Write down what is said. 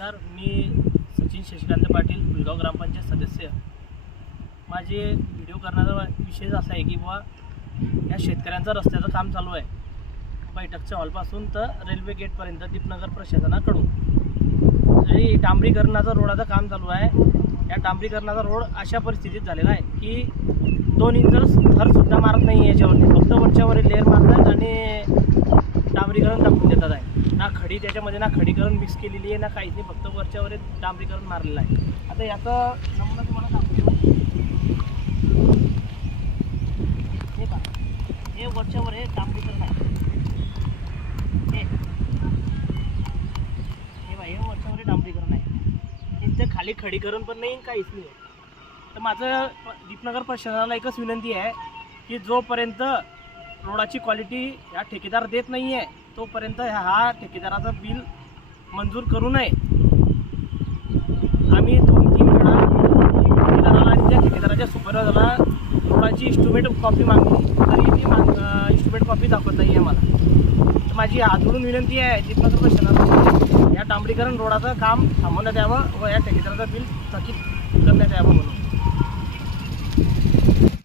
नमस्कार, मी सचिन शशिकांत पाटील, फुलगाव ग्रामपंचायत सदस्य. माझे व्हिडिओ करण्याचा विषय असा आहे की बुवा या शेतकऱ्यांचं रस्त्याचं काम चालू आहे बैठकच्या हॉलपासून तर रेल्वे गेटपर्यंत दीपनगर प्रशासनाकडून. आणि डांबरीकरणाचं रोडाचं काम चालू आहे. या डांबरीकरणाचा रोड अशा परिस्थितीत झालेला आहे की 2 इंच थरसुद्धा मारत नाही याच्यावरती, फक्त वरच्यावर लेअर मारतात आणि डांबरीकरण टाकून देतात आहे. ना खडी त्याच्यामध्ये, ना खडीकरण मिक्स केलेली आहे, ना काहीच नाही, फक्त वरच्यावर डांबरीकरण मारलेलं आहे. आता याचा नमुना तुम्हाला सांगतो. हे पहा, हे वरच्यावर हे डांबरीकरण आहे. हे बघा, हे वरच्यावर डांबरीकरण आहे. इथे खाली खडीकरण पण नाही, काहीच नाही. तर माझं दीपनगर प्रशासनाला एकच विनंती आहे की जोपर्यंत रोडाची क्वालिटी या ठेकेदार देत नाही आहे तोपर्यंत हा ठेकेदाराचं बिल मंजूर करू नये. आम्ही 2-3 वेळा ठेकेदाराला आणि त्या ठेकेदाराच्या सुपरवायझरला रोडाची इस्टिमेट कॉपी मागली, तरी ती इस्टिमेट कॉपी दाखवत नाही आहे मला. तर माझी हातून विनंती आहे दीपनगर प्रशासनाला या डांबरीकरण रोडाचं काम थांबवण्यात यावं व या ठेकेदाराचं बिल थकीत करण्यात यावं म्हणून.